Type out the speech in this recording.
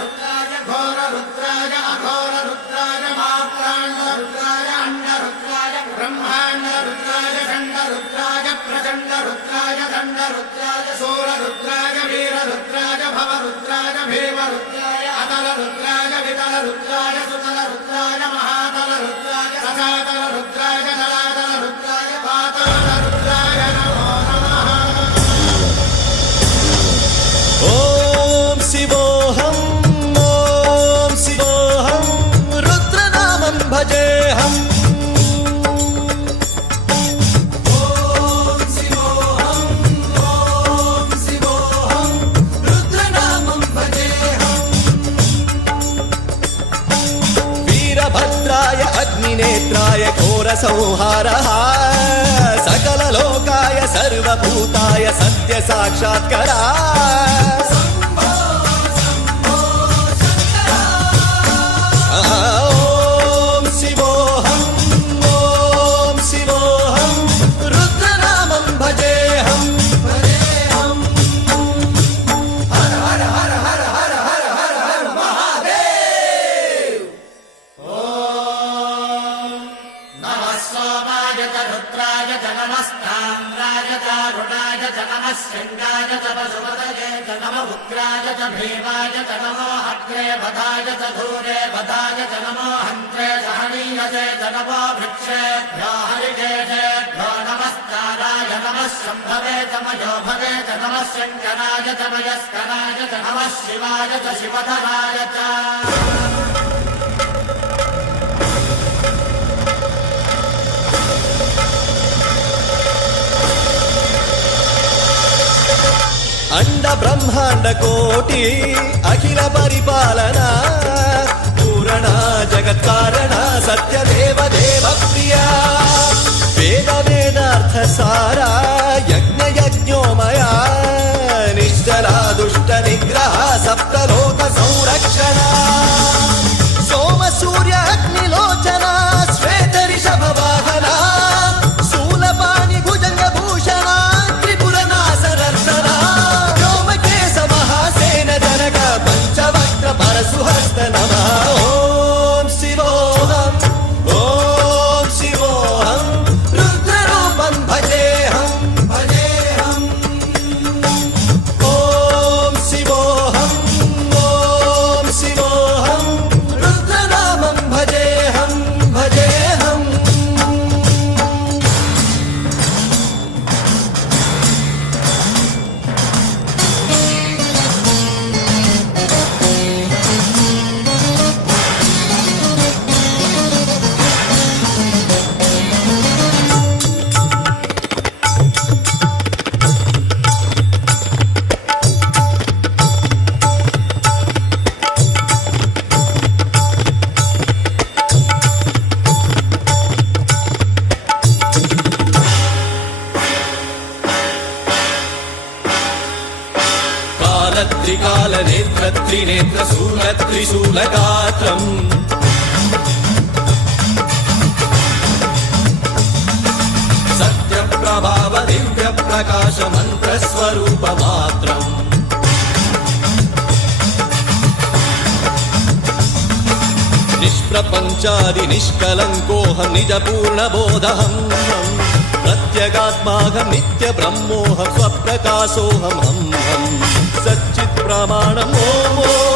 रुद्राय घोर रुद्राय अघोर रुद्राय मात्राण्ड रुद्राय अंड रुद्राय ब्रह्मांड रुद्राय खंड रुद्राय प्रचंड रुद्राय दंड रुद्राय सूर रुद्राय वीर रुद्राय भव रुद्राय भीम रुद्राय अतल रुद्राय वितल रुद्राय सुतल रुद्राय महातल रुद्राय सदातल रुद्राय जलातल रुद्राय पाताल रुद्राय नमो नमः। ओम शिवोऽहं रुद्रनामं भजेऽहम्। अग्निनेत्राय घोरसंहारः सकललोकाय सर्वभूताय सत्यसाक्षात्करा। ॐ शिवोऽहं रुद्रनामं भजेऽहम्। हर हर हर हर हर हर हर हर महादेव। रुद्राय च नमस्ताम्राय च रुणाय च नमः शृङ्गाय च पशुपतये च नमः उग्राय च भीमाय च नमो अग्रे वधाय च धूरे वधाय च नमो हन्त्रे सहनीयसे च नमो वृक्षेभ्यो हरिकेशेभ्यो नमस्काराय नमः शम्भवे च मयोभवे च नमः शङ्कराय च मयस्कराय च नमः शिवाय च शिवधराय च। अंड ब्रह्मांड कोटि अखिल परिपालना पूरणा जगत्कारणा सत्यदेव देव प्रिया वेद वेदार्थ सारा यज्ञ यज्ञोमया निश्चला दुष्ट निग्रह सप्तलोक संरक्षणा सोम सूर्य अग्निलोचना श्वेत ऋषभ वाहना शूलपाणि भुजंग भूषणा त्रिपुर नासनर्दना पंचवक्त्र परशुहस्त नमः। ओम शिवोऽहं रुद्ररूपं भजेऽहं भजेऽहम्। ओम शिवोऽहं रुद्रनामं भजेऽहं भजेऽहम्। त्रिकाल नेत्र त्रिनेत्र शूल त्रिशूलगात्रम् सत्यप्रभाव दिव्य प्रकाश मंत्र स्वरूप मात्रम् निष्प्रपंचादि निष्कलंकोऽहं निज पूर्ण बोधहं प्रत्यगात्माहं नित्य ब्रह्मोऽहं स्वप्रकाशोऽहं सच्चित् प्रमाणम् ओम।